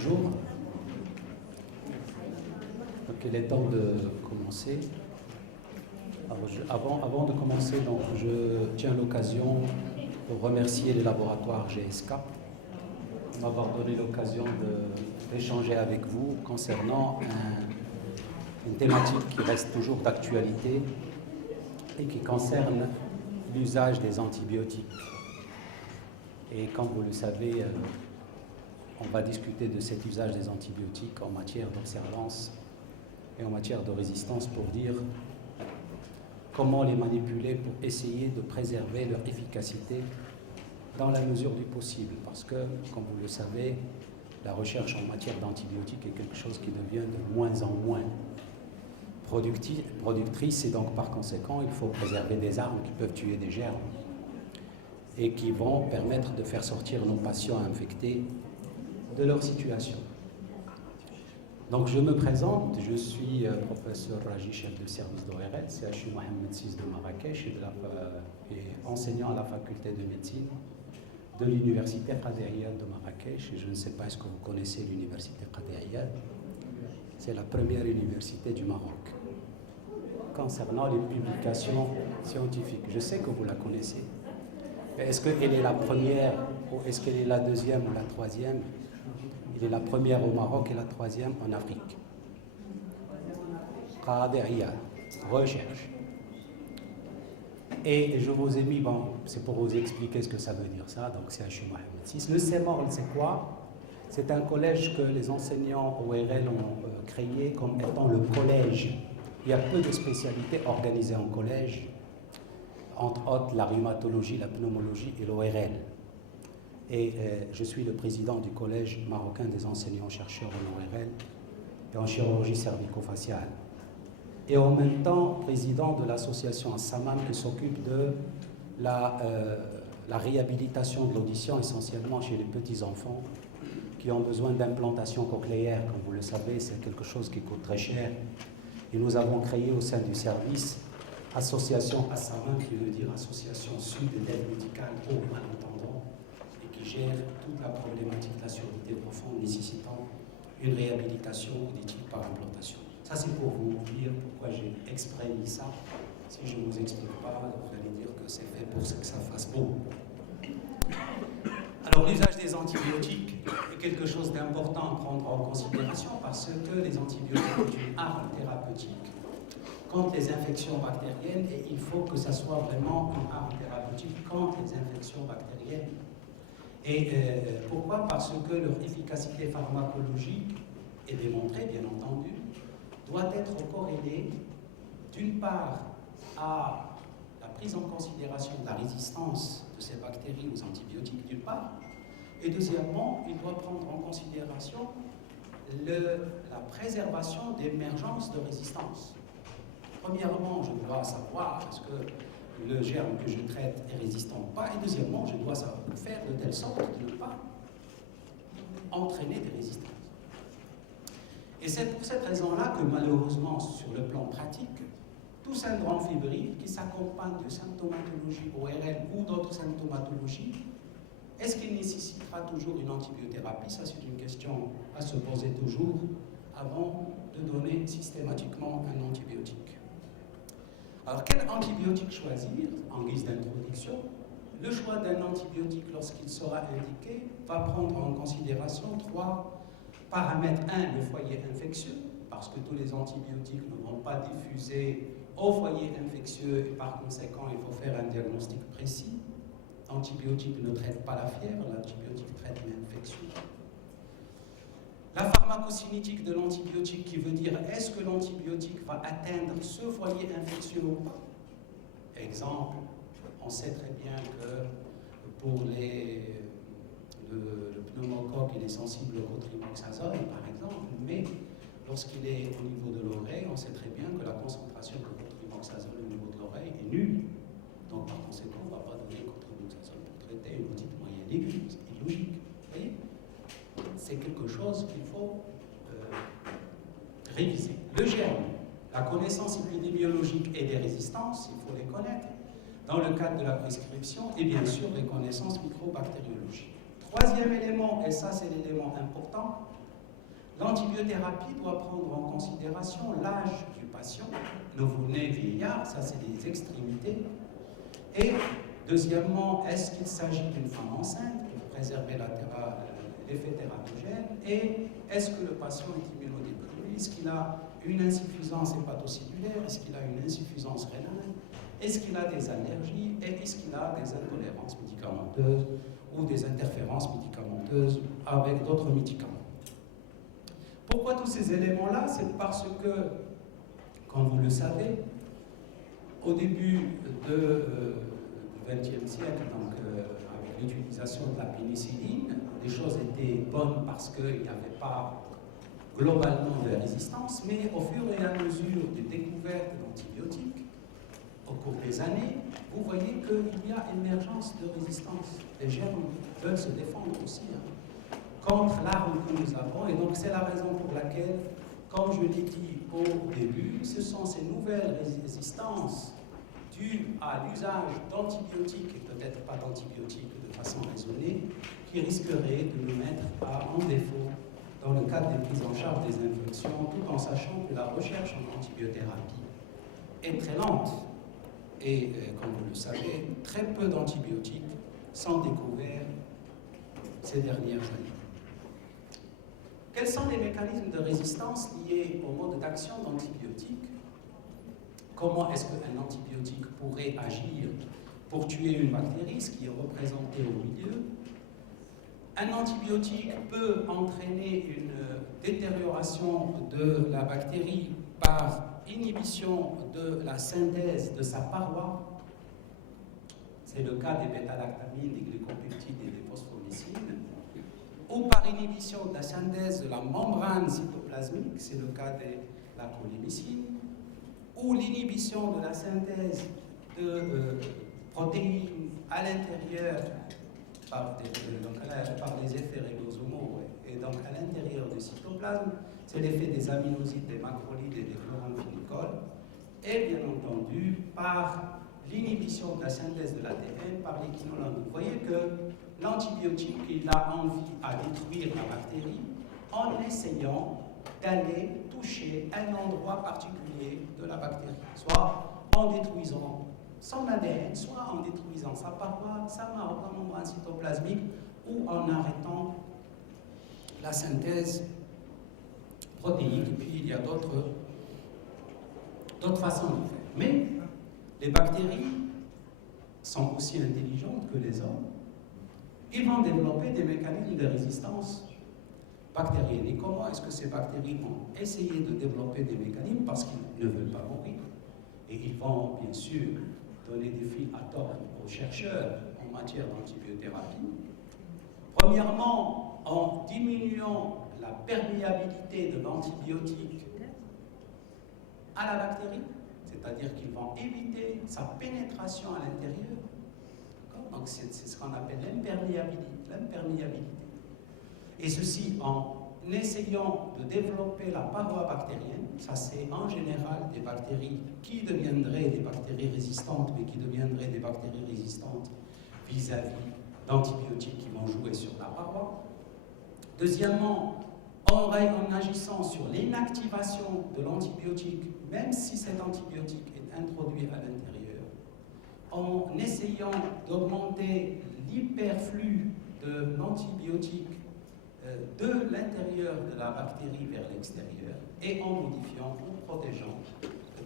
bonjour. Donc, il est temps de commencer. Alors, avant de commencer, donc, je tiens l'occasion de remercier les laboratoires GSK de m'avoir donné l'occasion d'échanger avec vous concernant une thématique qui reste toujours d'actualité et qui concerne l'usage des antibiotiques. Et comme vous le savez, on va discuter de cet usage des antibiotiques en matière d'observance et en matière de résistance pour dire comment les manipuler pour essayer de préserver leur efficacité dans la mesure du possible. Parce que, comme vous le savez, la recherche en matière d'antibiotiques est quelque chose qui devient de moins en moins productrice et donc par conséquent, il faut préserver des armes qui peuvent tuer des germes et qui vont permettre de faire sortir nos patients infectés de leur situation. Donc je me présente, je suis professeur Raji, chef de service d'ORL, CHU Mohamed VI de Marrakech et enseignant à la faculté de médecine de l'université Qadi Iyad de Marrakech. Et je ne sais pas, est-ce que vous connaissez l'université Qadi Iyad? C'est la première université du Maroc concernant les publications scientifiques. Je sais que vous la connaissez. Est-ce qu'elle est la première ou est-ce qu'elle est la deuxième ou la troisième? Elle est la première au Maroc et la troisième en Afrique. Qadi Iyad, recherche. Et je vous ai mis, bon, c'est pour vous expliquer ce que ça veut dire ça, donc c'est CHU Mohamed VI. Le CEMORL, c'est quoi? C'est un collège que les enseignants ORL ont créé comme étant le collège. Il y a peu de spécialités organisées en collège, entre autres la rhumatologie, la pneumologie et l'ORL. Et je suis le président du collège marocain des enseignants-chercheurs en ORL et en chirurgie cervico-faciale. Et en même temps, président de l'association Samam qui s'occupe de la réhabilitation de l'audition, essentiellement chez les petits-enfants qui ont besoin d'implantation cochléaire. Comme vous le savez, c'est quelque chose qui coûte très cher. Et nous avons créé au sein du service Association Samam, qui veut dire Association Sud d'aide médicale aux malentendants, et qui gère toute la problématique de la surdité profonde nécessitant une réhabilitation auditive par implantation. Ça, c'est pour vous dire pourquoi j'ai exprès mis ça. Si je ne vous explique pas, vous allez dire que c'est fait pour que ça fasse beau. Alors, l'usage des antibiotiques est quelque chose d'important à prendre en considération parce que les antibiotiques sont une arme thérapeutique contre les infections bactériennes et il faut que ça soit vraiment une arme thérapeutique contre les infections bactériennes. Et pourquoi? Parce que leur efficacité pharmacologique est démontrée, bien entendu, doit être corrélée d'une part à la prise en considération de la résistance de ces bactéries aux antibiotiques, d'une part, et deuxièmement, il doit prendre en considération la préservation d'émergence de résistance. Premièrement, je dois savoir est-ce que le germe que je traite est résistant ou pas, et deuxièmement, je dois faire de telle sorte de ne pas entraîner des résistances. Et c'est pour cette raison-là que malheureusement, sur le plan pratique, tout syndrome fébrile qui s'accompagne de symptomatologie ORL ou d'autres symptomatologies, est-ce qu'il nécessitera toujours une antibiothérapie? Ça, c'est une question à se poser toujours avant de donner systématiquement un antibiotique. Alors, quel antibiotique choisir en guise d'introduction? Le choix d'un antibiotique, lorsqu'il sera indiqué, va prendre en considération trois paramètres. Un, le foyer infectieux, parce que tous les antibiotiques ne vont pas diffuser au foyer infectieux et par conséquent, il faut faire un diagnostic précis. L'antibiotique ne traite pas la fièvre, l'antibiotique traite l'infection. La pharmacocinétique de l'antibiotique qui veut dire est-ce que l'antibiotique va atteindre ce foyer infectieux ou pas? Exemple, on sait très bien que pour le pneumocoque, il est sensible au cotrimoxazole, par exemple, mais lorsqu'il est au niveau de l'oreille, on sait très bien que la concentration de cotrimoxazole au niveau de l'oreille est nulle. Donc, par conséquent, on ne va pas donner cotrimoxazole pour traiter une otite moyenne aiguë. C'est illogique. Vous voyez? C'est quelque chose qu'il faut réviser. Le germe, la connaissance épidémiologique et des résistances, il faut les connaître dans le cadre de la prescription et bien sûr les connaissances microbactériologiques. Troisième élément, et ça c'est l'élément important, L'antibiothérapie doit prendre en considération l'âge du patient, nouveau-né, vieillard, ça c'est les extrémités. Et deuxièmement, est-ce qu'il s'agit d'une femme enceinte pour préserver l'effet tératogène? Et est-ce que le patient est immunodéprimé? Est-ce qu'il a une insuffisance hépatocellulaire? Est-ce qu'il a une insuffisance rénale? Est-ce qu'il a des allergies? Et est-ce qu'il a des intolérances médicamenteuses ou des interférences médicamenteuses avec d'autres médicaments? Pourquoi tous ces éléments-là? C'est parce que, comme vous le savez, au début du XXe siècle, donc avec l'utilisation de la pénicilline, les choses étaient bonnes parce qu'il n'y avait pas globalement de résistance, mais au fur et à mesure des découvertes d'antibiotiques, au cours des années, vous voyez qu'il y a émergence de résistance. Les germes veulent se défendre aussi contre l'arme que nous avons, et donc c'est la raison pour laquelle, comme je l'ai dit au début, ce sont ces nouvelles résistances dues à l'usage d'antibiotiques, et peut-être pas d'antibiotiques de façon raisonnée, qui risqueraient de nous mettre en défaut dans le cadre des prises en charge des infections, tout en sachant que la recherche en antibiothérapie est très lente. Et comme vous le savez, très peu d'antibiotiques sont découverts ces dernières années. Quels sont les mécanismes de résistance liés au mode d'action d'antibiotiques? Comment est-ce qu'un antibiotique pourrait agir pour tuer une bactérie, ce qui est représenté au milieu? Un antibiotique peut entraîner une détérioration de la bactérie par inhibition de la synthèse de sa paroi. C'est le cas des bêta-lactamines, des glycopeptides et des phospholycines. Ou par inhibition de la synthèse de la membrane cytoplasmique, c'est le cas de la colimycine. Ou l'inhibition de la synthèse de protéines à l'intérieur par les effets ribosomaux et donc à l'intérieur du cytoplasme. C'est l'effet des aminosides, des macrolides et des chloramphénicols. Et bien entendu, par l'inhibition de la synthèse de l'ADN par les quinolones. Vous voyez que l'antibiotique, il a envie à détruire la bactérie en essayant d'aller toucher un endroit particulier de la bactérie, soit en détruisant son ADN, soit en détruisant sa paroi, sa membrane cytoplasmique, ou en arrêtant la synthèse protéique. Et puis il y a d'autres façons de faire. Mais les bactéries sont aussi intelligentes que les hommes. Ils vont développer des mécanismes de résistance bactérienne. Et comment est-ce que ces bactéries vont essayer de développer des mécanismes? Parce qu'ils ne veulent pas mourir. Et ils vont, bien sûr, donner des fils à tort aux chercheurs en matière d'antibiothérapie. Premièrement, en diminuant la perméabilité de l'antibiotique à la bactérie, c'est-à-dire qu'ils vont éviter sa pénétration à l'intérieur. Donc c'est ce qu'on appelle l'imperméabilité. Et ceci en essayant de développer la paroi bactérienne. Ça c'est en général des bactéries qui deviendraient des bactéries résistantes, mais qui deviendraient des bactéries résistantes vis-à-vis d'antibiotiques qui vont jouer sur la paroi. Deuxièmement, en agissant sur l'inactivation de l'antibiotique, même si cet antibiotique est introduit à l'intérieur, en essayant d'augmenter l'hyperflux de l'antibiotique de l'intérieur de la bactérie vers l'extérieur, et en modifiant, en protégeant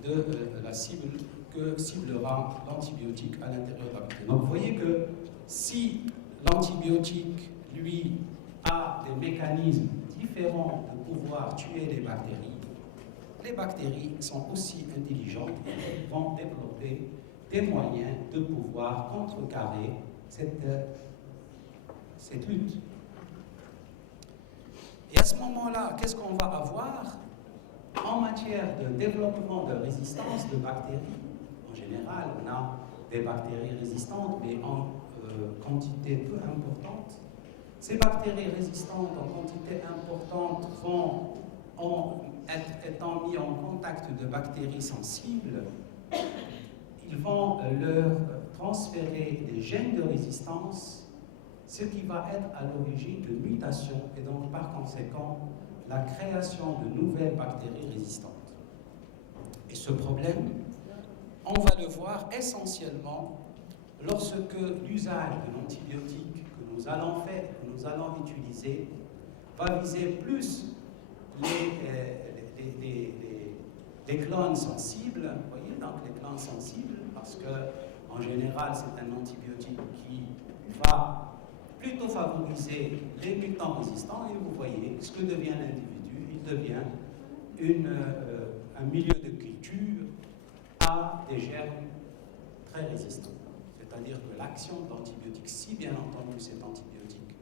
de la cible que ciblera l'antibiotique à l'intérieur de la bactérie. Donc vous voyez que si l'antibiotique, lui, a des mécanismes différents de pouvoir tuer les bactéries sont aussi intelligentes et vont développer des moyens de pouvoir contrecarrer cette lutte. Et à ce moment-là, qu'est-ce qu'on va avoir en matière de développement de résistance de bactéries? En général, on a des bactéries résistantes, mais en quantité peu importante. Ces bactéries résistantes en quantité importante vont, étant mis en contact de bactéries sensibles, ils vont leur transférer des gènes de résistance, ce qui va être à l'origine de mutations et donc par conséquent la création de nouvelles bactéries résistantes. Et ce problème, on va le voir essentiellement lorsque l'usage de l'antibiotique que nous allons faire, que nous allons utiliser, va viser plus les clones sensibles, vous voyez, donc les clones sensibles, parce que en général c'est un antibiotique qui va plutôt favoriser les mutants résistants, et vous voyez ce que devient l'individu, il devient un milieu de culture à des germes très résistants. C'est-à-dire que l'action de l'antibiotique, si bien entendu cet antibiotique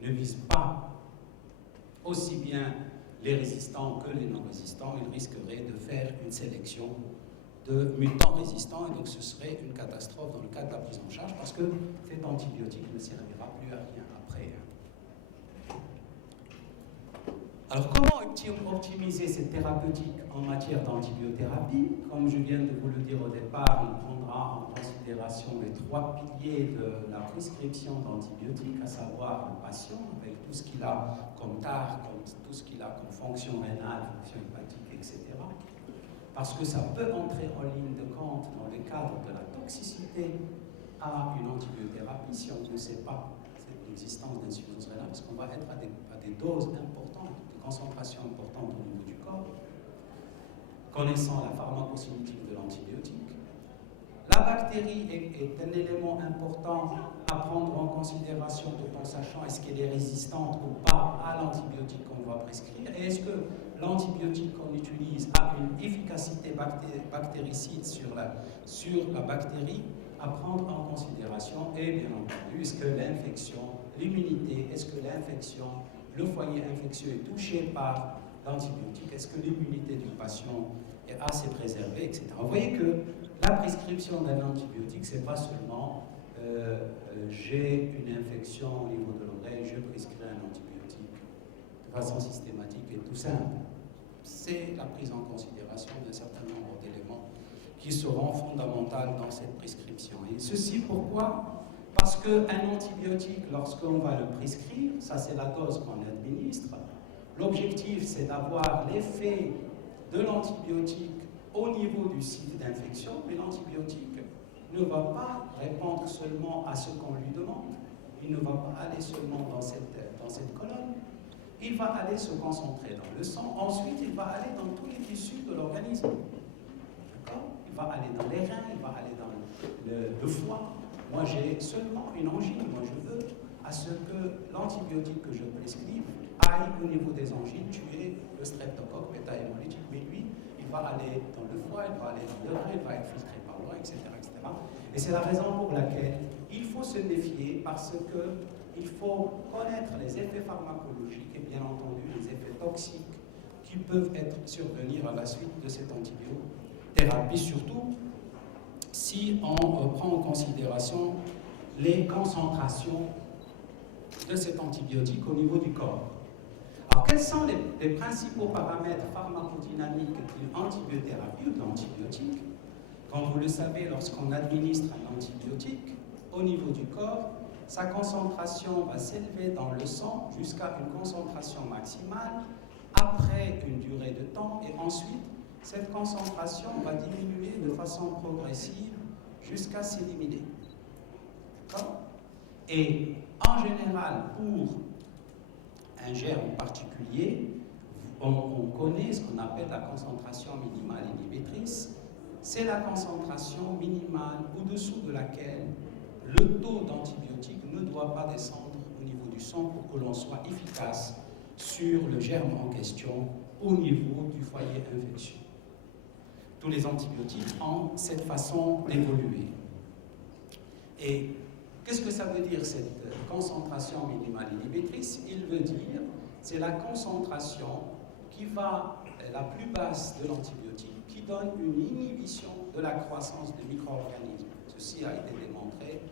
ne vise pas aussi bien les résistants que les non-résistants, il risquerait de faire une sélection de mutants résistants, et donc ce serait une catastrophe dans le cas de la prise en charge, parce que cet antibiotique ne servira plus à rien après. Alors comment optimiser cette thérapeutique en matière d'antibiothérapie? Comme je viens de vous le dire au départ, il prendra en considération les 3 piliers de la prescription d'antibiotiques, à savoir le patient, avec tout ce qu'il a comme tare, tout ce qu'il a comme fonction rénale, fonction hépatique, etc. Parce que ça peut entrer en ligne de compte dans le cadre de la toxicité à une antibiothérapie si on ne sait pas l'existence d'insuffisance rénale, parce qu'on va être à des doses importantes, de concentration importante au niveau du corps, connaissant la pharmacocinétique de l'antibiotique. La bactérie est un élément important à prendre en considération tout en sachant est-ce qu'elle est résistante ou pas à l'antibiotique qu'on va prescrire, et est-ce que l'antibiotique qu'on utilise a une efficacité bactéricide sur la bactérie à prendre en considération, et bien entendu, est-ce que l'infection, l'immunité, est-ce que l'infection, le foyer infectieux est touché par l'antibiotique, est-ce que l'immunité du patient est assez préservée, etc. Vous voyez que la prescription d'un antibiotique, c'est pas seulement j'ai une infection au niveau de l'oreille, je prescris un antibiotique de façon systématique et tout simple. C'est la prise en considération d'un certain nombre d'éléments qui seront fondamentales dans cette prescription. Et ceci pourquoi? Parce qu'un antibiotique, lorsqu'on va le prescrire, ça c'est la dose qu'on administre, l'objectif c'est d'avoir l'effet de l'antibiotique au niveau du site d'infection, mais l'antibiotique ne va pas répondre seulement à ce qu'on lui demande, il ne va pas aller seulement dans cette colonne, il va aller se concentrer dans le sang, ensuite il va aller dans tous les tissus de l'organisme. D'accord? Il va aller dans les reins, il va aller dans le foie. Moi j'ai seulement une angine, moi je veux à ce que l'antibiotique que je prescris aille au niveau des angines tuer le streptocoque bêta-hémolytique, mais lui, il va aller dans le foie, il va aller dans le rein, il va être filtré par loin, etc., etc. Et c'est la raison pour laquelle il faut se méfier, parce qu'il faut connaître les effets pharmacologiques et bien entendu les effets toxiques qui peuvent survenir à la suite de cette antibiothérapie, surtout si on prend en considération les concentrations de cet antibiotique au niveau du corps. Alors, quels sont les principaux paramètres pharmacodynamiques d'une antibiothérapie ou de l'antibiotique? Comme vous le savez, lorsqu'on administre un antibiotique au niveau du corps, sa concentration va s'élever dans le sang jusqu'à une concentration maximale après une durée de temps, et ensuite, cette concentration va diminuer de façon progressive jusqu'à s'éliminer. D'accord? Et en général, pour un germe particulier, on connaît ce qu'on appelle la concentration minimale inhibitrice. C'est la concentration minimale au-dessous de laquelle le taux d'antibiotique ne doit pas descendre au niveau du sang pour que l'on soit efficace sur le germe en question au niveau du foyer infectieux. Tous les antibiotiques ont cette façon d'évoluer. Et qu'est-ce que ça veut dire, cette concentration minimale inhibitrice? Il veut dire, c'est la concentration qui va la plus basse de l'antibiotique, qui donne une inhibition de la croissance des micro-organismes. Ceci a été démontré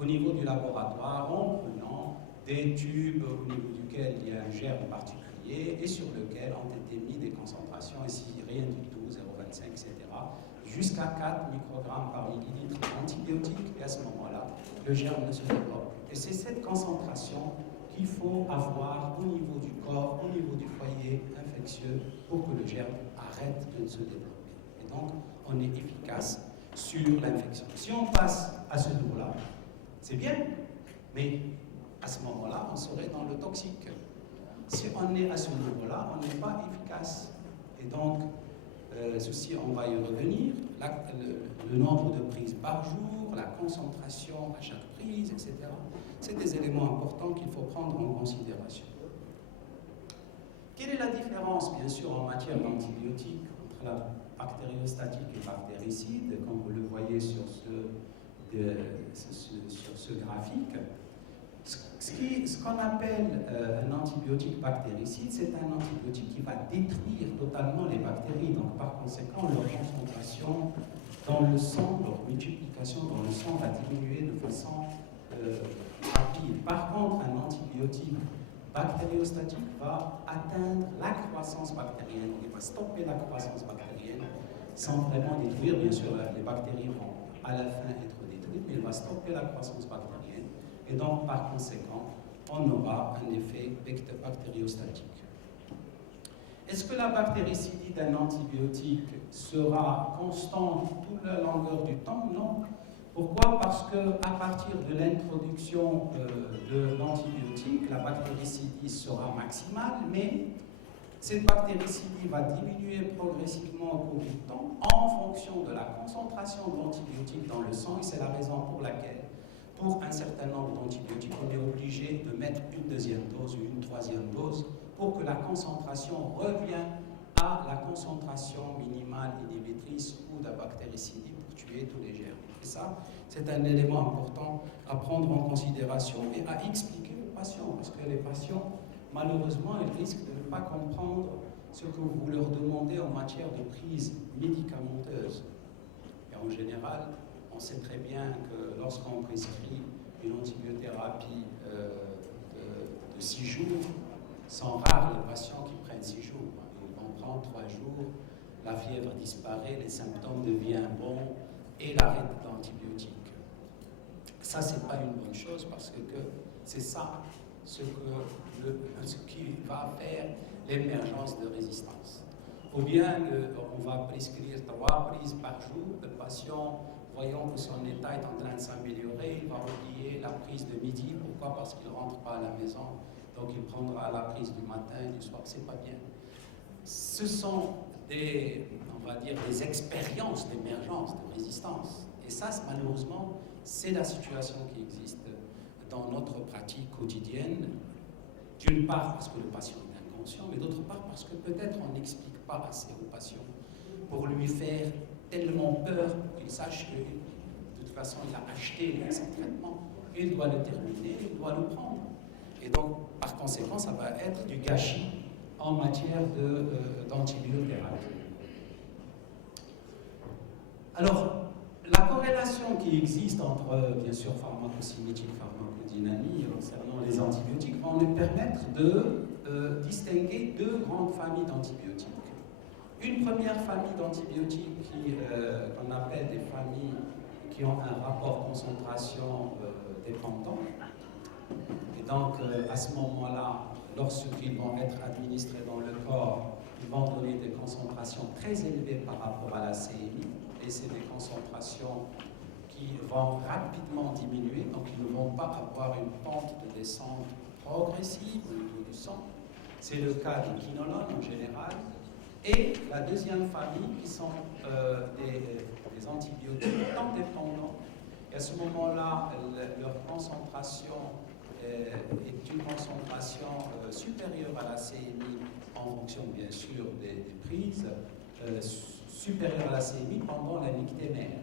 au niveau du laboratoire en prenant des tubes au niveau duquel il y a un germe particulier et sur lequel ont été mis des concentrations, ici rien du tout, 0,25, etc., jusqu'à 4 microgrammes par millilitre d'antibiotiques, et à ce moment-là, le germe ne se développe. Et c'est cette concentration qu'il faut avoir au niveau du corps, au niveau du foyer infectieux pour que le germe arrête de se développer. Et donc, on est efficace sur l'infection. Si on passe à ce niveau-là, c'est bien, mais à ce moment-là, on serait dans le toxique. Si on est à ce niveau-là, on n'est pas efficace. Et donc, ceci, on va y revenir. Le nombre de prises par jour, la concentration à chaque prise, etc. C'est des éléments importants qu'il faut prendre en considération. Quelle est la différence, bien sûr, en matière d'antibiotiques entre la bactériostatique et bactéricide, comme vous le voyez sur ce graphique? Ce qu'on appelle un antibiotique bactéricide, c'est un antibiotique qui va détruire totalement les bactéries. Donc, par conséquent, leur concentration dans le sang, leur multiplication dans le sang va diminuer de façon rapide. Par contre, un antibiotique bactériostatique va atteindre la croissance bactérienne. Il va stopper la croissance bactérienne sans vraiment détruire. Bien sûr, les bactéries vont à la fin être détruites, mais il va stopper la croissance bactérienne. Et donc, par conséquent, on aura un effet bactériostatique. Est-ce que la bactéricidie d'un antibiotique sera constante toute la longueur du temps? Non. Pourquoi? Parce qu'à partir de l'introduction de l'antibiotique, la bactéricidie sera maximale, mais cette bactéricidie va diminuer progressivement au cours du temps en fonction de la concentration de l'antibiotique dans le sang, et c'est la raison pour laquelle pour un certain nombre d'antibiotiques, on est obligé de mettre une deuxième dose ou une troisième dose pour que la concentration revienne à la concentration minimale inhibitrice ou de la bactéricidie pour tuer tous les germes. Et ça, c'est un élément important à prendre en considération et à expliquer aux patients, parce que les patients, malheureusement, ils risquent de ne pas comprendre ce que vous leur demandez en matière de prise médicamenteuse. Et en général, on sait très bien que lorsqu'on prescrit une antibiothérapie de 6 jours, sont rares les patients qui prennent 6 jours. Ils vont prendre 3 jours, la fièvre disparaît, les symptômes deviennent bons et l'arrêt d'antibiotiques. Ça, ce n'est pas une bonne chose parce que c'est ça ce qui va faire l'émergence de résistance. Ou bien, on va prescrire 3 prises par jour, le patient, voyant que son état est en train de s'améliorer, il va oublier la prise de midi. Pourquoi? Parce qu'il ne rentre pas à la maison. Donc il prendra la prise du matin et du soir. C'est pas bien. Ce sont on va dire, des expériences d'émergence, de résistance. Et ça, malheureusement, c'est la situation qui existe dans notre pratique quotidienne. D'une part parce que le patient est inconscient, mais d'autre part parce que peut-être on n'explique pas assez au patient pour lui faire tellement peur qu'il sache que de toute façon il a acheté son traitement, il doit le terminer, il doit le prendre. Et donc par conséquent ça va être du gâchis en matière d'antibiothérapie. Alors la corrélation qui existe entre bien sûr pharmacocinétique, pharmacodynamie concernant les antibiotiques va nous permettre de distinguer 2 grandes familles d'antibiotiques. Une première famille d'antibiotiques qu'on appelle des familles qui ont un rapport concentration dépendant. Et donc, à ce moment-là, lorsqu'ils vont être administrés dans le corps, ils vont donner des concentrations très élevées par rapport à la CMI. Et c'est des concentrations qui vont rapidement diminuer, donc ils ne vont pas avoir une pente de descente progressive au niveau du sang. C'est le cas des quinolones en général. Et la deuxième famille, qui sont des antibiotiques temps dépendants. Et à ce moment-là, leur concentration est une concentration supérieure à la CMI en fonction, bien sûr, des prises, supérieure à la CMI pendant la nicténaire.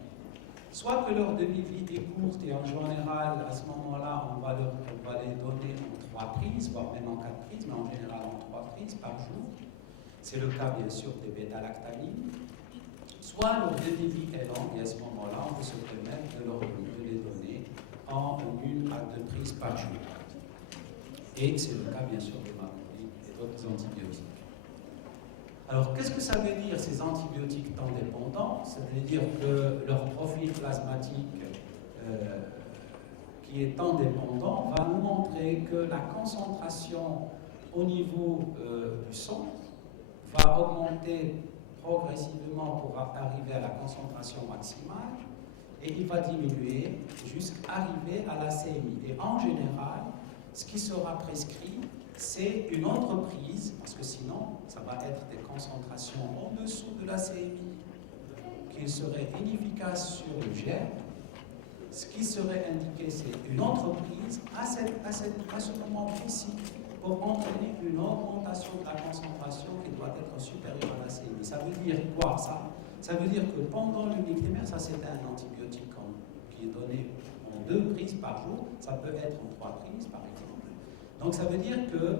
Soit que leur demi-vie est courte et en général, à ce moment-là, on va les donner en 3 prises, voire même en 4 prises, mais en général en 3 prises par jour. C'est le cas, bien sûr, des bêta-lactamines. Soit leur demi-vie est longue, et à ce moment-là, on peut se permettre de les donner en 1 à 2 prises par jour. Et c'est le cas, bien sûr, des macrolides et d'autres antibiotiques. Alors, qu'est-ce que ça veut dire, ces antibiotiques temps dépendants? Ça veut dire que leur profil plasmatique, qui est temps dépendant, va nous montrer que la concentration au niveau du sang va augmenter progressivement pour arriver à la concentration maximale et il va diminuer jusqu'à arriver à la CMI. Et en général, ce qui sera prescrit, c'est une autre prise, parce que sinon, ça va être des concentrations en dessous de la CMI qui seraient inefficaces sur le germe. Ce qui serait indiqué, c'est une entreprise à ce moment précis pour entraîner une augmentation de la concentration qui doit être supérieure à la CMI. Ça veut dire quoi ça? Ça veut dire que pendant le nictémère, ça c'est un antibiotique qui est donné en 2 prises par jour, ça peut être en 3 prises par exemple. Donc ça veut dire que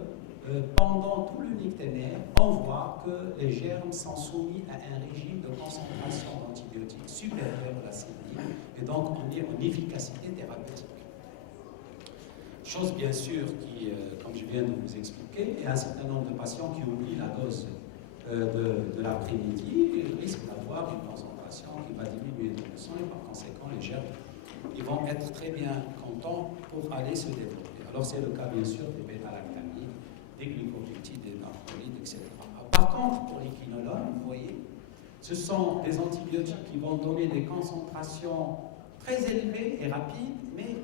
pendant tout le nictémère, on voit que les germes sont soumis à un régime de concentration d'antibiotiques supérieur à la CMI et donc on est en efficacité thérapeutique. Chose bien sûr qui, comme je viens de vous expliquer, il y a un certain nombre de patients qui oublient la dose de l'après-midi et risquent d'avoir une concentration qui va diminuer dans le sang et par conséquent les germes ils vont être très bien contents pour aller se développer. Alors c'est le cas bien sûr des bêta-lactamines, des glucopeptides, des narcotiques, etc. Par contre, pour les quinolones, vous voyez, ce sont des antibiotiques qui vont donner des concentrations très élevées et rapides, mais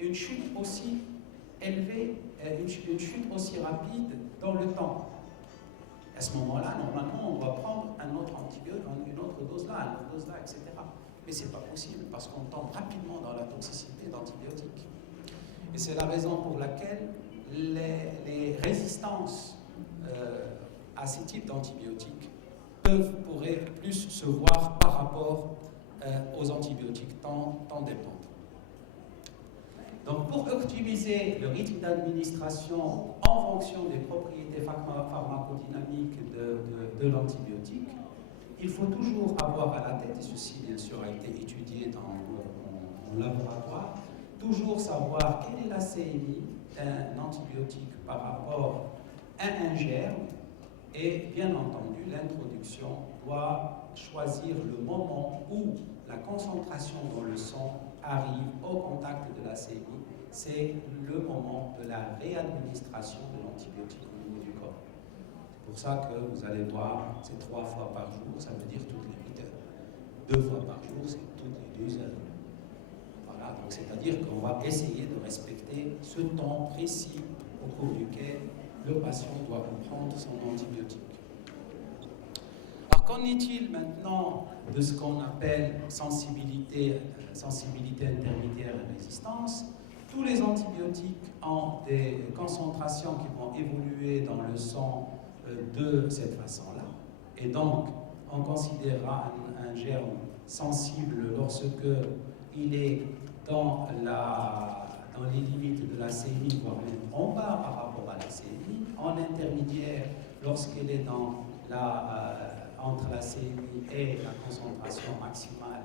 une chute aussi élevée, une chute aussi rapide dans le temps. À ce moment-là, normalement, on doit prendre un autre antibiotique, une autre dose là, une autre dose là, etc. Mais ce n'est pas possible parce qu'on tombe rapidement dans la toxicité d'antibiotiques. Et c'est la raison pour laquelle les résistances à ces types d'antibiotiques pourraient plus se voir par rapport aux antibiotiques tant dépendants. Donc pour optimiser le rythme d'administration en fonction des propriétés pharmacodynamiques de l'antibiotique, il faut toujours avoir à la tête, et ceci bien sûr a été étudié en laboratoire, toujours savoir quelle est la CMI d'un antibiotique par rapport à un germe et bien entendu l'introduction doit choisir le moment où la concentration dans le sang arrive au contact de la CMI, c'est le moment de la réadministration de l'antibiotique au niveau du corps. C'est pour ça que vous allez voir, c'est 3 fois par jour, ça veut dire toutes les 8 heures. 2 fois par jour, c'est toutes les 2 heures. Voilà, donc c'est-à-dire qu'on va essayer de respecter ce temps précis au cours duquel le patient doit prendre son antibiotique. Alors qu'en est-il maintenant de ce qu'on appelle sensibilité intermédiaire et résistance? Tous les antibiotiques ont des concentrations qui vont évoluer dans le sang de cette façon-là. Et donc, on considérera un germe sensible lorsque il est dans les limites de la CMI, voire même en bas par rapport à la CMI, en intermédiaire lorsqu'elle est entre la CMI et la concentration maximale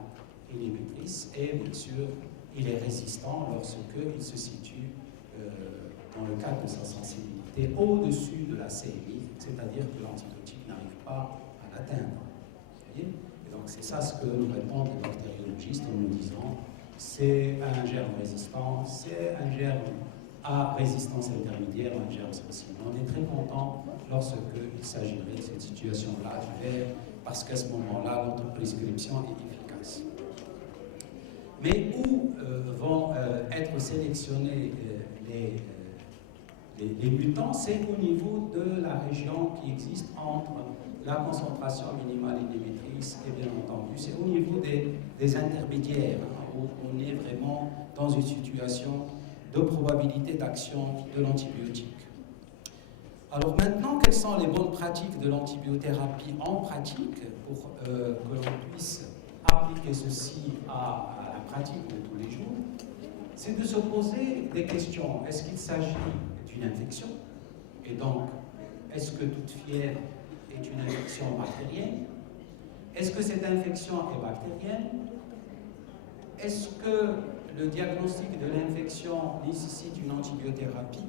inhibitrice, et bien sûr, il est résistant lorsqu'il se situe dans le cadre de sa sensibilité au-dessus de la CMI, c'est-à-dire que l'antibiotique n'arrive pas à l'atteindre. Et donc c'est ça ce que nous répondent les bactériologistes en nous disant c'est un germe résistant, c'est un germe à résistance intermédiaire, un germe sensible. On est très content lorsqu'il s'agirait de cette situation-là du verre, parce qu'à ce moment-là, notre prescription est efficace. Mais où vont être sélectionnés les mutants, c'est au niveau de la région qui existe entre la concentration minimale inhibitrice et bien entendu, c'est au niveau des intermédiaires, hein, où on est vraiment dans une situation de probabilité d'action de l'antibiotique. Alors maintenant, quelles sont les bonnes pratiques de l'antibiothérapie en pratique pour que l'on puisse appliquer ceci à la pratique de tous les jours? C'est de se poser des questions. Est-ce qu'il s'agit d'une infection? Et donc, est-ce que toute fièvre est une infection bactérienne? Est-ce que cette infection est bactérienne? Est-ce que le diagnostic de l'infection nécessite une antibiothérapie?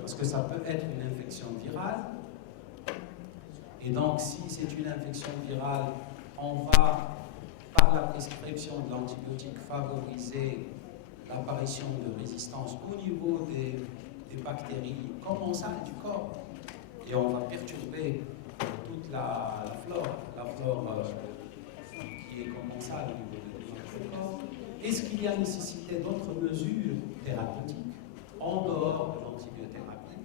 Parce que ça peut être une infection virale. Et donc, si c'est une infection virale, on va, par la prescription de l'antibiotique, favoriser l'apparition de résistance au niveau des bactéries commensales du corps. Et on va perturber toute la flore qui est commensale au niveau de notre corps. Est-ce qu'il y a nécessité d'autres mesures thérapeutiques en dehors de l'antibiothérapie?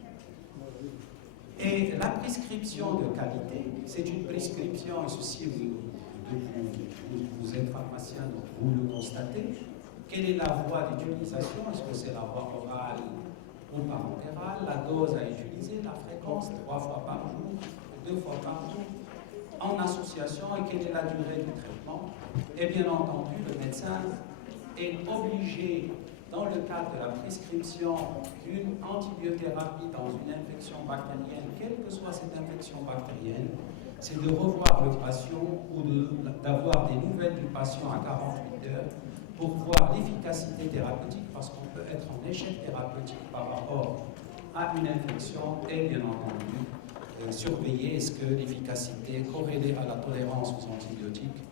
Et la prescription de qualité, c'est une prescription, et ceci vous êtes pharmacien, donc vous le constatez. Quelle est la voie d'utilisation? Est-ce que c'est la voie orale ou parentérale? La dose à utiliser, la fréquence, 3 fois par jour, 2 fois par jour, en association, et quelle est la durée du traitement? Et bien entendu, le médecin est obligé, dans le cadre de la prescription d'une antibiothérapie dans une infection bactérienne, quelle que soit cette infection bactérienne, c'est de revoir le patient ou d'avoir des nouvelles du patient à 48 heures pour voir l'efficacité thérapeutique, parce qu'on peut être en échec thérapeutique par rapport à une infection, et bien entendu, surveiller est-ce que l'efficacité corrélée à la tolérance aux antibiotiques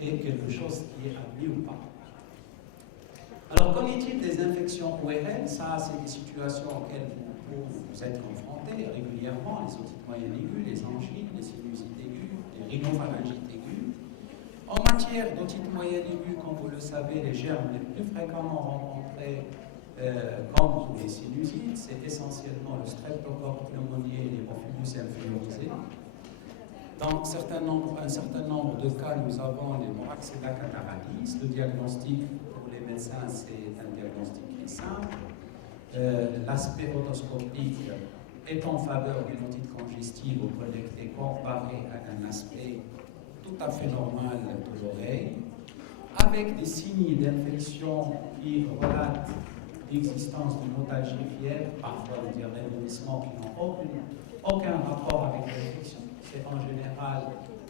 est quelque chose qui est admis ou pas. Alors, qu'en est-il des infections ORL? Ça, c'est des situations auxquelles vous êtes confrontés régulièrement, les otites moyennes aiguës, les angines, les sinusites aiguës, les rhinopharyngites aiguës. En matière d'otite moyenne aiguë, comme vous le savez, les germes les plus fréquemment rencontrés, comme les sinusites, c'est essentiellement le streptocoque pneumoniae et les Bacillus influenzae. Dans un certain nombre de cas, nous avons les Moraxella catarrhalis. Le diagnostic pour les médecins, c'est un diagnostic qui est simple. L'aspect otoscopique est en faveur d'une otite congestive au collecté comparé à un aspect tout à fait normal de l'oreille, avec des signes d'infection qui relatent l'existence d'une otalgie fièvre, parfois des vomissement qui n'ont aucun rapport avec l'infection. C'est en général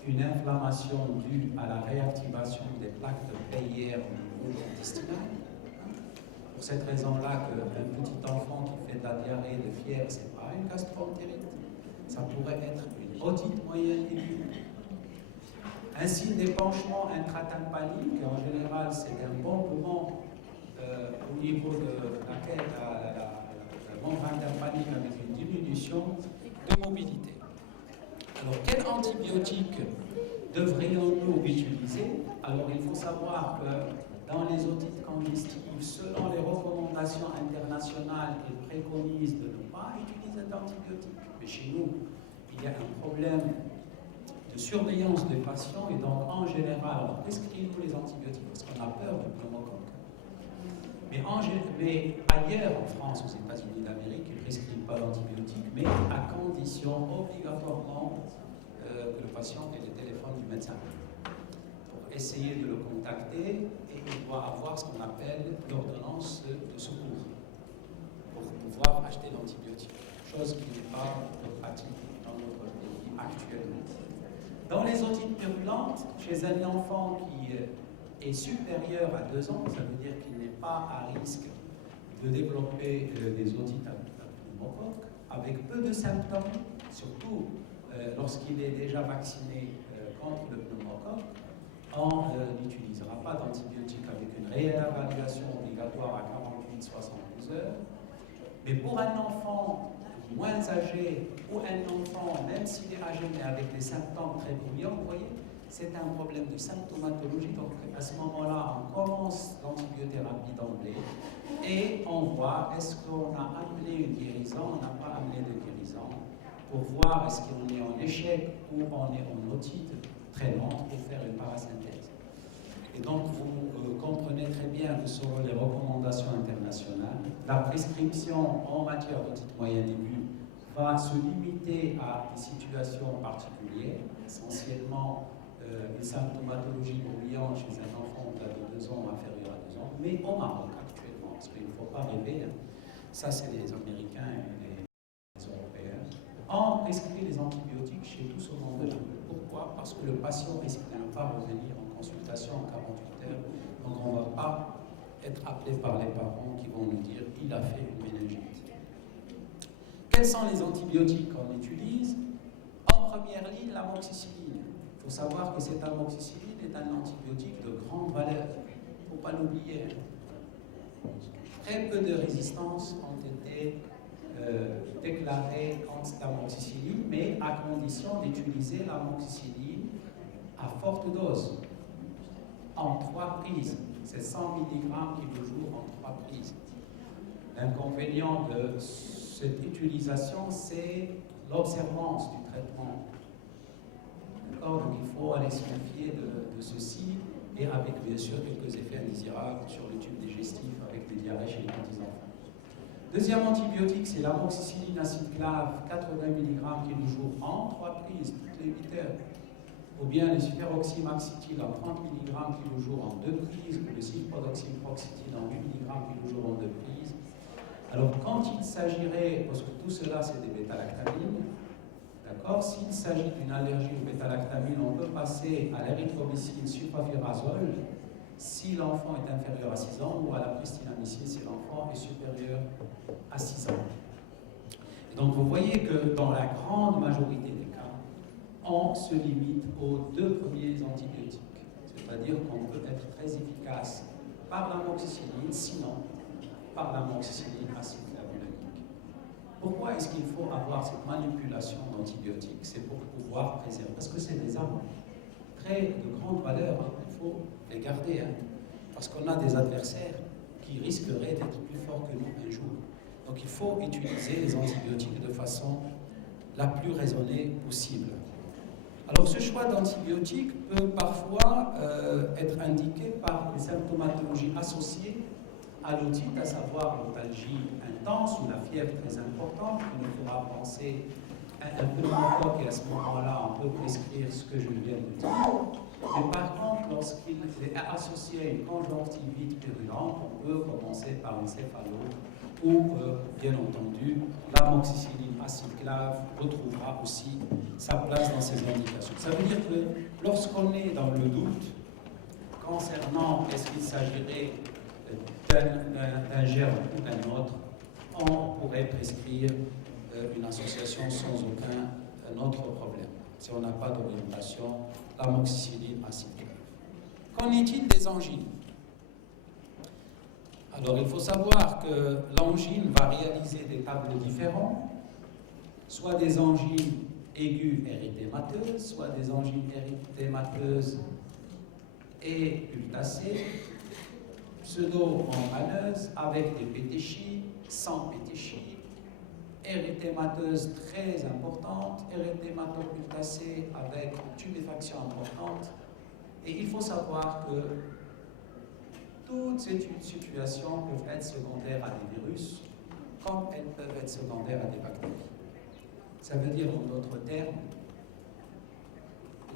une inflammation due à la réactivation des plaques de Peyer au niveau intestinal. Pour cette raison-là, qu'un petit enfant qui fait de la diarrhée, de fièvre, ce n'est pas une gastroentérite. Ça pourrait être une otite moyenne aiguë. Un signe d'épanchement intratympanique, en général, c'est un bombement au niveau de la membrane tympanique avec une diminution de mobilité. Alors, quel antibiotique devrions-nous utiliser? Alors, il faut savoir que dans les otites congestives, selon les recommandations internationales, ils préconisent de ne pas utiliser d'antibiotiques. Mais chez nous, il y a un problème de surveillance des patients, et donc en général, on prescrit tous les antibiotiques parce qu'on a peur du pneumocoque. Mais ailleurs, en France, aux États-Unis d'Amérique, ils ne prescrivent pas d'antibiotiques, mais à condition obligatoirement que le patient ait le téléphone du médecin pour essayer de le contacter, et il doit avoir ce qu'on appelle l'ordonnance de secours pour pouvoir acheter l'antibiotique, chose qui n'est pas pratique dans notre pays actuellement. Dans les otites purulentes, chez un enfant qui est supérieur à 2 ans, ça veut dire qu'il n'est pas à risque de développer des otites à pneumocoque, avec peu de symptômes, surtout lorsqu'il est déjà vacciné contre le pneumocoque, on n'utilisera pas d'antibiotiques avec une réévaluation obligatoire à 48-72 heures. Mais pour un enfant moins âgé ou un enfant, même s'il est âgé mais avec des symptômes très bruyants, vous voyez, c'est un problème de symptomatologie. Donc à ce moment-là, on commence l'antibiothérapie d'emblée et on voit est-ce qu'on a amené une guérison, on n'a pas amené de guérison, pour voir est-ce qu'on est en échec ou on est en otite très lente pour faire une parasynthèse. Et donc vous comprenez très bien que selon les recommandations internationales, la prescription en matière d'otite moyenne aiguë va se limiter à des situations particulières, essentiellement une symptomatologie bruyante chez un enfant de 2 ans ou inférieur à 2 ans, mais au Maroc actuellement, parce qu'il ne faut pas rêver, ça c'est les Américains et les Européens, on prescrit les antibiotiques chez tout ce monde. Pourquoi? Parce que le patient risque de ne pas revenir en consultation en 48 heures, donc on ne va pas être appelé par les parents qui vont nous dire il a fait une méningite. Quels sont les antibiotiques qu'on utilise? En première ligne, l'amoxicilline. Il faut savoir que cette amoxicilline est un antibiotique de grande valeur. Il ne faut pas l'oublier. Très peu de résistances ont été déclarer contre l'amoxicilline, mais à condition d'utiliser l'amoxicilline à forte dose, en 3 prises. C'est 100 mg kg en 3 prises. L'inconvénient de cette utilisation, c'est l'observance du traitement. D'accord? Donc il faut aller se méfier de ceci, et avec bien sûr quelques effets indésirables sur le tube digestif, avec des diarrhées chez les petits enfants. Deuxième antibiotique, c'est l'amoxicilline acide clave, 80 mg kg en 3 prises, toutes les 8 heures. Ou bien le spiroxymaxitile en 30 mg kg en 2 prises, ou le ciprodoxyproxytile en 8 mg kg en 2 prises. Alors, quand il s'agirait, parce que tout cela c'est des bêta-lactamines, d'accord, s'il s'agit d'une allergie aux bêta-lactamines, on peut passer à l'érythromycine sulfafurazole si l'enfant est inférieur à 6 ans, ou à la pristinamycine si l'enfant est supérieur à 6 ans. Et donc, vous voyez que dans la grande majorité des cas, on se limite aux 2 premiers antibiotiques. C'est-à-dire qu'on peut être très efficace par l'amoxicilline, sinon par l'amoxicilline acide clavulanique. Pourquoi est-ce qu'il faut avoir cette manipulation d'antibiotiques? C'est pour pouvoir préserver, parce que c'est des armes très de grande valeur, hein. Il faut les garder, hein, parce qu'on a des adversaires qui risqueraient d'être plus forts que nous un jour. Donc il faut utiliser les antibiotiques de façon la plus raisonnée possible. Alors ce choix d'antibiotiques peut parfois être indiqué par des symptomatologies associées à l'otite, à savoir l'otalgie intense ou la fièvre très importante, qui nous fera penser à un pneumocoque, et à ce moment-là, on peut prescrire ce que je viens de dire. Mais par contre, lorsqu'il est associé à une conjonctivite purulente, on peut commencer par une céphalose, ou, bien entendu, l'amoxicilline acide clave retrouvera aussi sa place dans ces indications. Ça veut dire que lorsqu'on est dans le doute concernant est-ce qu'il s'agirait d'un germe ou d'un autre, on pourrait prescrire une association sans aucun autre problème. Si on n'a pas d'orientation, l'amoxicilline acide clave. Qu'en est-il des angines? Alors il faut savoir que l'angine va réaliser des tableaux différents, soit des angines aiguës érythémateuses, soit des angines érythémateuses et pultacées, pseudo-membraneuses, avec des pétéchies, sans pétéchies, érythémateuses très importantes, érythématopultacées avec une tuméfaction importante. Et il faut savoir que toutes ces situations peuvent être secondaires à des virus, comme elles peuvent être secondaires à des bactéries. Ça veut dire, en d'autres termes,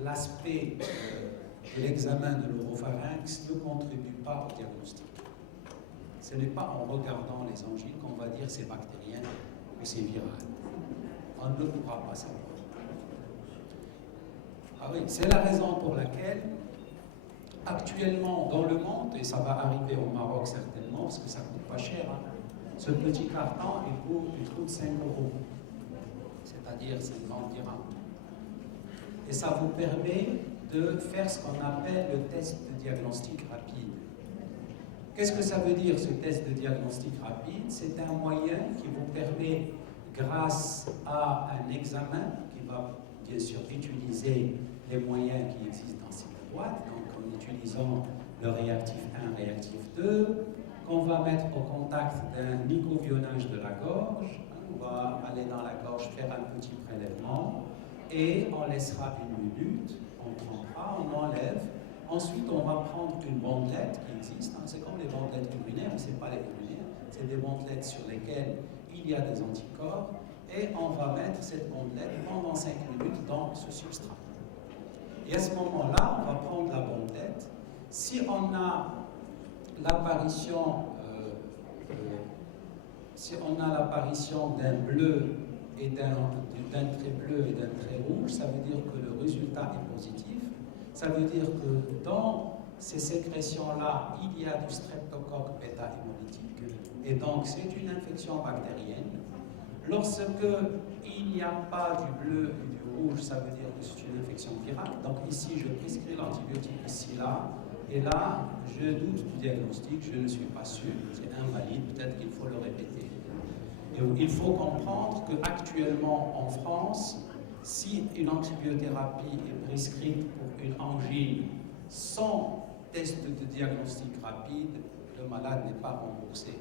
l'aspect de l'examen de l'oropharynx ne contribue pas au diagnostic. Ce n'est pas en regardant les angines qu'on va dire c'est bactérien ou c'est viral. On ne pourra pas savoir. Ah oui, c'est la raison pour laquelle actuellement dans le monde, et ça va arriver au Maroc certainement, parce que ça ne coûte pas cher, hein, ce petit carton il coûte 5 euros, c'est-à-dire 50 dirhams. Et ça vous permet de faire ce qu'on appelle le test de diagnostic rapide. Qu'est-ce que ça veut dire, ce test de diagnostic rapide? C'est un moyen qui vous permet, grâce à un examen qui va bien sûr utiliser les moyens qui existent dans cette boîte, donc en utilisant le réactif 1, réactif 2, qu'on va mettre au contact d'un mycovionnage de la gorge. On va aller dans la gorge faire un petit prélèvement et on laissera une minute, on prendra, on enlève. Ensuite, on va prendre une bandelette qui existe. Hein, c'est comme les bandelettes urinaires, mais ce n'est pas les urinaires. C'est des bandelettes sur lesquelles il y a des anticorps. Et on va mettre cette bandelette pendant 5 minutes dans ce substrat. Et à ce moment-là, on va prendre la bandelette. Si on a l'apparition d'un bleu et d'un trait bleu et d'un trait rouge, ça veut dire que le résultat est positif. Ça veut dire que dans ces sécrétions-là, il y a du streptocoque bêta-hémolytique. Et donc, c'est une infection bactérienne. Lorsque il n'y a pas du bleu et du rouge, ça veut dire que c'est une infection virale. Donc ici, je prescris l'antibiotique ici, là. Et là, je doute du diagnostic, je ne suis pas sûr, c'est invalide, peut-être qu'il faut le répéter. Et il faut comprendre qu'actuellement en France, si une antibiothérapie est prescrite pour une angine sans test de diagnostic rapide, le malade n'est pas remboursé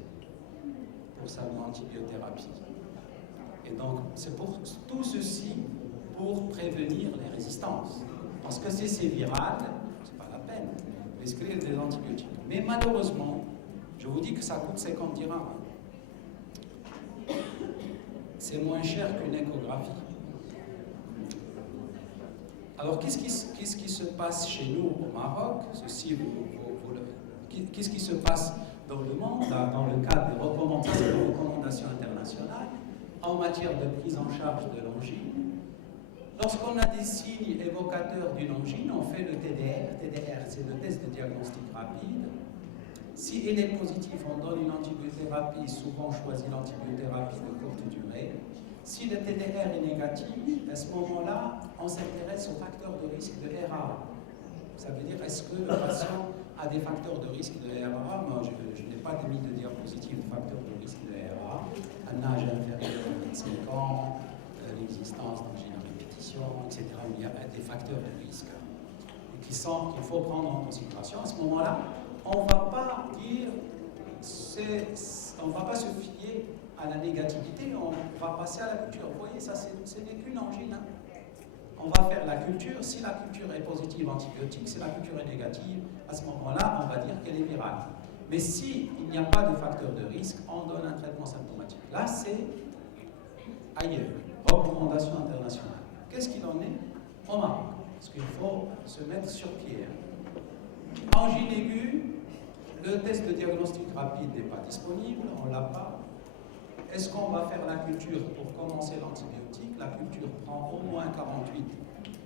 pour sa antibiothérapie. Et donc, c'est pour tout ceci pour prévenir les résistances. Parce que si c'est viral, c'est pas la peine de prescrire des antibiotiques. Mais malheureusement, je vous dis que ça coûte 50 dirhams. C'est moins cher qu'une échographie. Alors, qu'est-ce qui se passe chez nous au Maroc? Qu'est-ce qui se passe dans le monde, dans le cadre des recommandations internationales en matière de prise en charge de l'angine? Lorsqu'on a des signes évocateurs d'une angine, on fait le TDR. TDR, c'est le test de diagnostic rapide. Si il est positif, on donne une antibiothérapie, souvent on choisit l'antibiothérapie de courte durée. Si le TDR est négatif, à ce moment-là, on s'intéresse aux facteurs de risque de RA. Ça veut dire, est-ce que le patient a des facteurs de risque de RA? Moi, je n'ai pas mis de diapositive de facteurs de risque de RA. Un âge inférieur à 25 ans, l'existence d'angine à répétition, etc. Il y a des facteurs de risque qu'il faut prendre en considération. À ce moment-là, on ne va pas dire, on ne va pas se fier à la négativité, on va passer à la culture. Vous voyez, ça, ce n'est qu'une angine. Hein. On va faire la culture. Si la culture est positive antibiotique, si la culture est négative, à ce moment-là, on va dire qu'elle est virale. Mais s'il n'y a pas de facteur de risque, on donne un traitement symptomatique. Là, c'est ailleurs. Recommandation internationale. Qu'est-ce qu'il en est au Maroc? Parce qu'il faut se mettre sur pied. Angine aiguë, le test de diagnostic rapide n'est pas disponible, on ne l'a pas. Est-ce qu'on va faire la culture pour commencer l'antibiotique? La culture prend au moins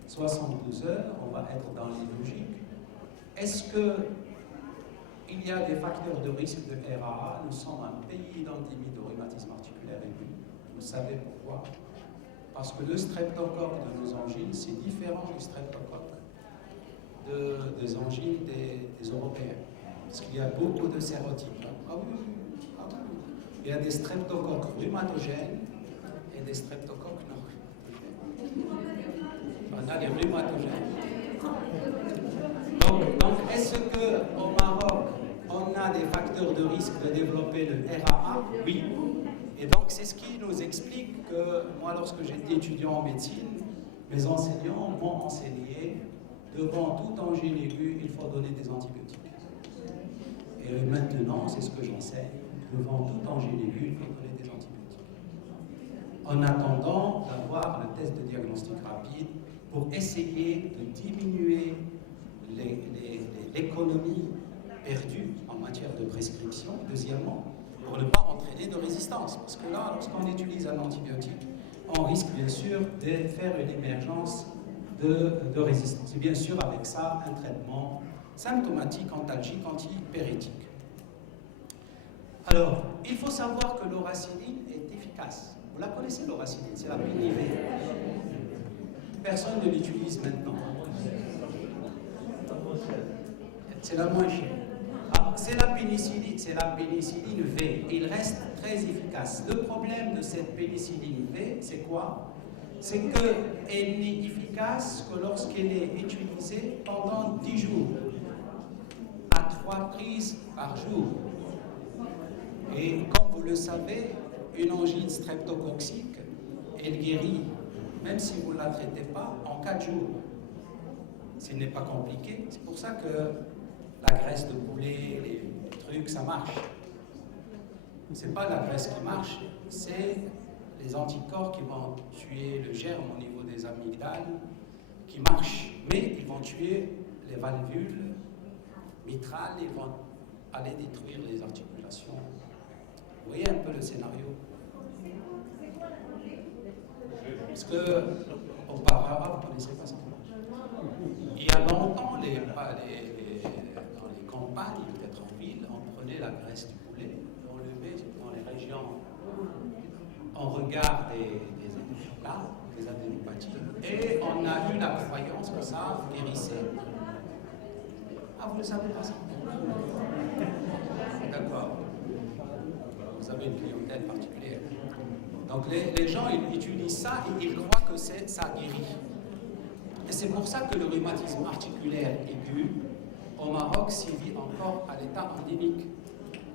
48-72 heures, on va être dans les logiques. Est-ce qu'il y a des facteurs de risque de RAA? Nous sommes un pays endémique de rhumatisme articulaire aigu. Vous savez pourquoi? Parce que le streptocoque de nos angines, c'est différent du streptocoque des angines des Européens. Parce qu'il y a beaucoup de sérotypes. Ah oui, ah oui. Il y a des streptocoques rhumatogènes et des streptocoques non. On a les rhumatogènes. Donc est-ce qu'au Maroc, on a des facteurs de risque de développer le RAA? Oui. Et donc c'est ce qui nous explique que moi, lorsque j'étais étudiant en médecine, mes enseignants m'ont enseigné devant toute angine aiguë, il faut donner des antibiotiques. Et maintenant, c'est ce que j'enseigne. Devant toute angine aiguë, il faut donner des antibiotiques. En attendant d'avoir le test de diagnostic rapide pour essayer de diminuer l'économie perdue en matière de prescription. Deuxièmement, pour ne pas entraîner de résistance. Parce que là, lorsqu'on utilise un antibiotique, on risque bien sûr de faire une émergence de résistance. Et bien sûr, avec ça, un traitement symptomatique, antalgique, antipyrétique. Alors, il faut savoir que l'oracinine est efficace. Vous la connaissez, l'oracinine, c'est la pénicilline. Personne ne l'utilise maintenant. C'est la moins chère. Ah, c'est la pénicilline V. Il reste très efficace. Le problème de cette pénicilline V, c'est quoi? C'est qu'elle n'est efficace que lorsqu'elle est utilisée pendant 10 jours, à 3 prises par jour. Et comme vous le savez, une angine streptococcique, elle guérit, même si vous ne la traitez pas, en 4 jours. Ce n'est pas compliqué. C'est pour ça que la graisse de poulet, les trucs, ça marche. Ce n'est pas la graisse qui marche, c'est les anticorps qui vont tuer le germe au niveau des amygdales, qui marchent, mais ils vont tuer les valvules mitrales, ils vont aller détruire les articulations. Vous voyez un peu le scénario? Parce que auparavant, vous ne connaissez pas ça. Il y a longtemps, dans les campagnes, peut-être en ville, on prenait la graisse du poulet, on le met dans les régions en regard des adénopathies, et on a eu la croyance que ça guérissait. Ah, vous ne savez pas ça? D'accord. Vous avez une clientèle particulière. Donc les gens ils utilisent ça et ils croient que ça guérit. Et c'est pour ça que le rhumatisme articulaire aigu au Maroc sévit encore à l'état endémique.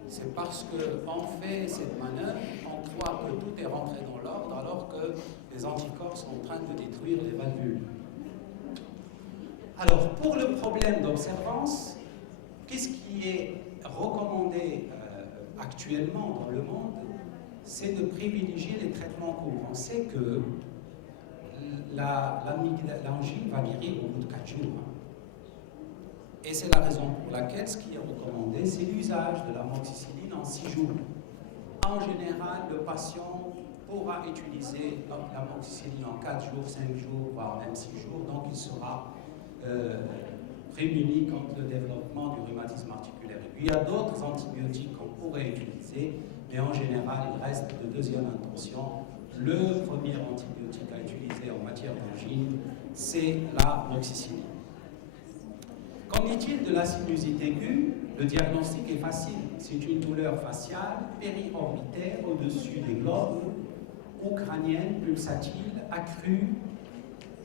C'est parce qu'on fait cette manœuvre, on croit que tout est rentré dans l'ordre alors que les anticorps sont en train de détruire les valvules. Alors, pour le problème d'observance, qu'est-ce qui est recommandé actuellement dans le monde? C'est de privilégier les traitements courts. On sait que l'angine va guérir au bout de 4 jours. Et c'est la raison pour laquelle ce qui est recommandé, c'est l'usage de l'amoxicilline en 6 jours. En général, le patient pourra utiliser l'amoxicilline en 4 jours, 5 jours, voire même 6 jours, donc il sera prémuni contre le développement du rhumatisme articulaire. Il y a d'autres antibiotiques qu'on pourrait utiliser, mais en général, il reste de deuxième intention. Le premier antibiotique à utiliser en matière d'angine, c'est l'amoxicilline. Qu'en est-il de la sinusite aiguë? Le diagnostic est facile. C'est une douleur faciale, périorbitaire, au-dessus des globes, ou crânienne, pulsatile, accrue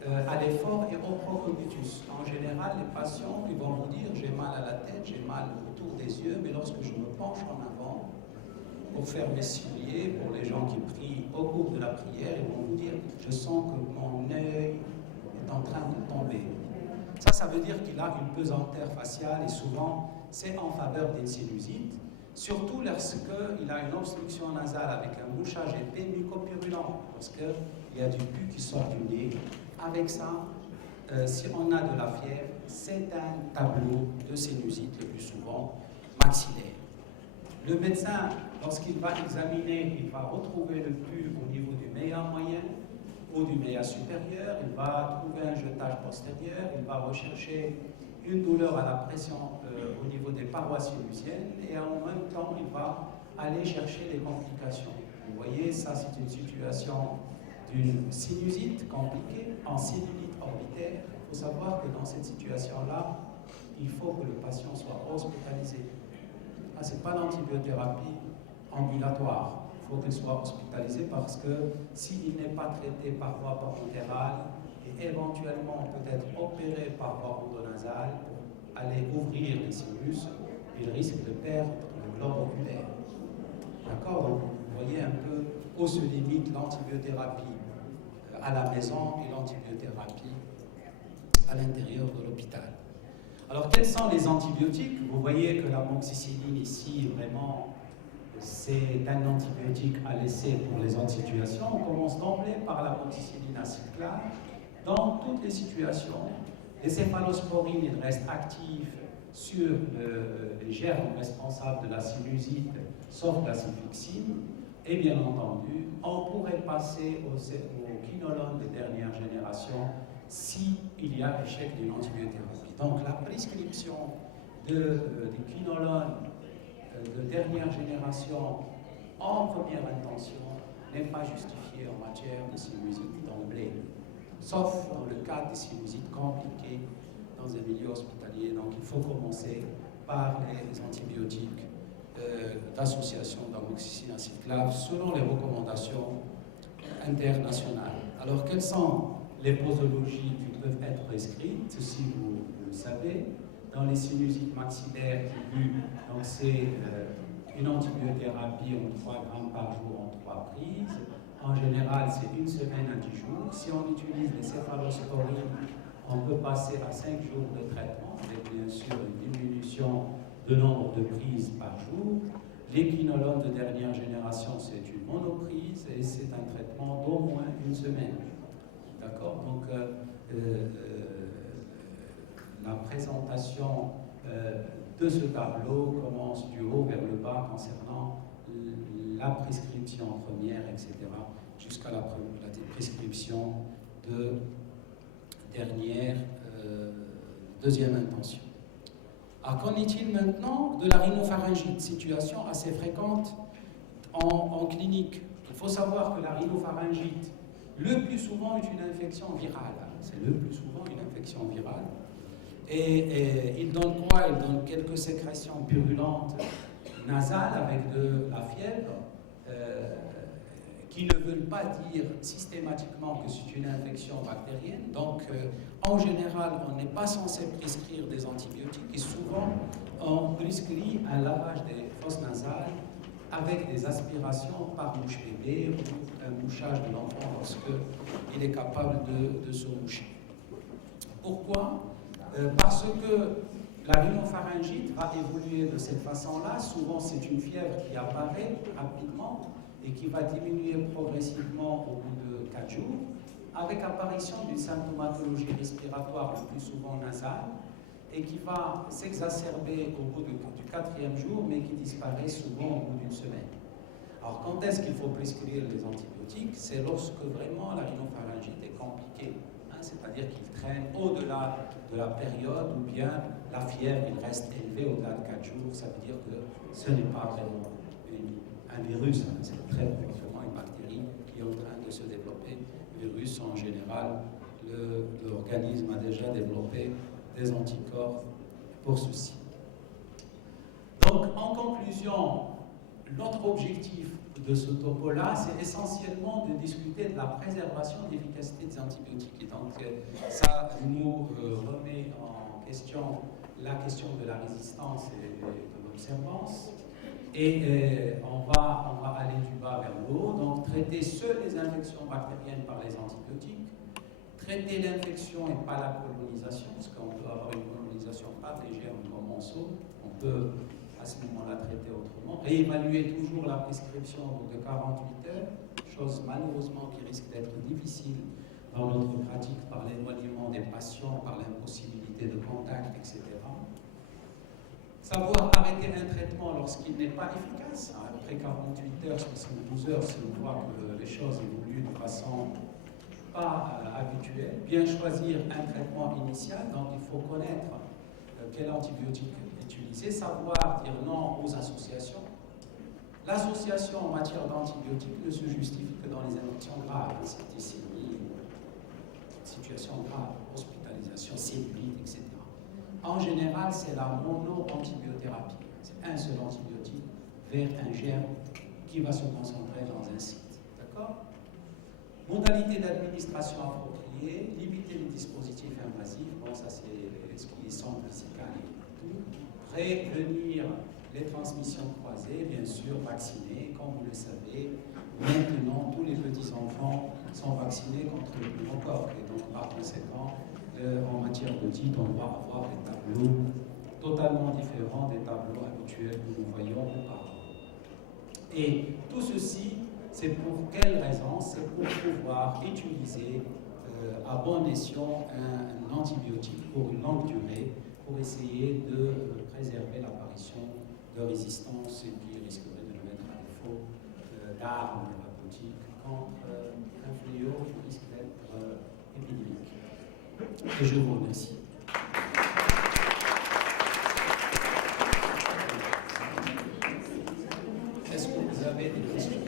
à l'effort et au procondytus. En général, les patients ils vont vous dire « j'ai mal à la tête, j'ai mal autour des yeux, mais lorsque je me penche en avant pour faire mes souliers, pour les gens qui prient au cours de la prière, ils vont vous dire « je sens que mon œil est en train de tomber ». Ça veut dire qu'il a une pesanteur faciale et souvent c'est en faveur d'une sinusite, surtout lorsqu'il a une obstruction nasale avec un mouchage épais mucopurulent, parce qu'il y a du pus qui sort du nez. Avec ça, si on a de la fièvre, c'est un tableau de sinusite le plus souvent maxillaire. Le médecin, lorsqu'il va examiner, il va retrouver le pus au niveau du méa moyen ou du méa supérieur, il va trouver un jetage postérieur, il va rechercher une douleur à la pression au niveau des parois sinusiennes et en même temps, il va aller chercher les complications. Vous voyez, ça c'est une situation d'une sinusite compliquée en sinusite orbitaire. Il faut savoir que dans cette situation-là, il faut que le patient soit hospitalisé. Ce n'est pas l'antibiothérapie ambulatoire. Il faut qu'il soit hospitalisé parce que s'il n'est pas traité par voie parentérale et éventuellement peut-être opéré par voie endonasale pour aller ouvrir les sinus, il risque de perdre le globe oculaire. D'accord? Donc, vous voyez un peu où se limite l'antibiothérapie à la maison et l'antibiothérapie à l'intérieur de l'hôpital. Alors, quels sont les antibiotiques? Vous voyez que l'amoxicilline ici, vraiment, c'est un antibiotique à laisser pour les autres situations. On commence d'emblée par l'amoxicilline acyclate. Dans toutes les situations, les céphalosporines restent actifs sur les germes responsables de la sinusite, sauf la sulfixine. Et bien entendu, on pourrait passer au quinolone de dernière génération s'il y a échec d'une antibiothérapie. Donc la prescription du quinolone de dernière génération en première intention n'est pas justifiée en matière de sinusite d'emblée, sauf dans le cas des sinusites compliquées dans un milieu hospitalier. Donc il faut commencer par les antibiotiques d'association d'amoxicilline acyclate selon les recommandations internationales. Alors quelles sont les posologies qui peuvent être prescrites? Ceci vous le savez. Dans les sinusites maxillaires aiguës, donc c'est une antibiothérapie en 3 grammes par jour en 3 prises. En général, c'est 1 semaine à 10 jours. Si on utilise les céphalosporines, on peut passer à 5 jours de traitement, avec bien sûr une diminution de nombre de prises par jour. L'équinolone de dernière génération, c'est une monoprise et c'est un traitement d'au moins 1 semaine. D'accord? Donc, la présentation de ce tableau commence du haut vers le bas concernant la prescription première, etc., jusqu'à la prescription de dernière, deuxième intention. Alors, qu'en est-il maintenant de la rhinopharyngite, situation assez fréquente en clinique? Il faut savoir que la rhinopharyngite, le plus souvent, est une infection virale. C'est le plus souvent une infection virale. Et il donne quoi? Il donne quelques sécrétions purulentes nasales avec de la fièvre qui ne veulent pas dire systématiquement que c'est une infection bactérienne. Donc, en général, on n'est pas censé prescrire des antibiotiques et souvent, on prescrit un lavage des fosses nasales avec des aspirations par mouche bébé ou un mouchage de l'enfant lorsqu'il est capable de se moucher. Pourquoi? Parce que la rhinopharyngite va évoluer de cette façon-là. Souvent, c'est une fièvre qui apparaît rapidement et qui va diminuer progressivement au bout de 4 jours, avec apparition d'une symptomatologie respiratoire le plus souvent nasale, et qui va s'exacerber au bout du 4e jour, mais qui disparaît souvent au bout d'une semaine. Alors, quand est-ce qu'il faut prescrire les antibiotiques? C'est lorsque vraiment la rhinopharyngite est compliquée, hein, c'est-à-dire qu'il traîne au-delà de la période, ou bien la fièvre il reste élevée au-delà de 4 jours. Ça veut dire que ce n'est pas vraiment un virus, hein, c'est très probablement une bactérie qui est en train de se développer. Le virus, en général, l'organisme a déjà développé des anticorps pour ceci. Donc, en conclusion, notre objectif de ce topo-là, c'est essentiellement de discuter de la préservation de l'efficacité des antibiotiques. Et donc, ça nous remet en question la question de la résistance et de l'observance. Et on va aller du bas vers le haut, donc traiter seules les infections bactériennes par les antibiotiques, traiter l'infection et pas la colonisation, parce qu'on peut avoir une colonisation pas des germes comme monceau, on peut à ce moment-là traiter autrement, réévaluer toujours la prescription de 48 heures, chose malheureusement qui risque d'être difficile dans notre pratique par l'éloignement des patients, par l'impossibilité de contact, etc. Savoir arrêter un traitement lorsqu'il n'est pas efficace. Après 48 heures, 72 heures, si on voit que les choses évoluent de façon pas habituelle. Bien choisir un traitement initial, donc il faut connaître quel antibiotique utiliser, savoir dire non aux associations. L'association en matière d'antibiotiques ne se justifie que dans les infections graves, septicémie, situation grave, hospitalisation, cellulite, etc. En général, c'est la mono-antibiothérapie. C'est un seul antibiotique vers un germe qui va se concentrer dans un site. D'accord? Modalité d'administration appropriée, limiter les dispositifs invasifs, bon, ça c'est ce qui est centre physical et tout. Prévenir les transmissions croisées, bien sûr, vacciner, comme vous le savez. Maintenant, tous les petits-enfants sont vaccinés contre le pneumocoque. Et donc, par conséquent, en matière de titre, on va avoir des tableaux totalement différents des tableaux habituels que nous voyons auparavant. Et tout ceci, c'est pour quelle raison? C'est pour pouvoir utiliser à bon escient un antibiotique pour une longue durée, pour essayer de préserver l'apparition de résistance et qui risquerait de nous mettre à défaut d'armes thérapeutiques contre un fléau qui risque d'être épidémique. Et je vous remercie. Est-ce que vous avez des questions?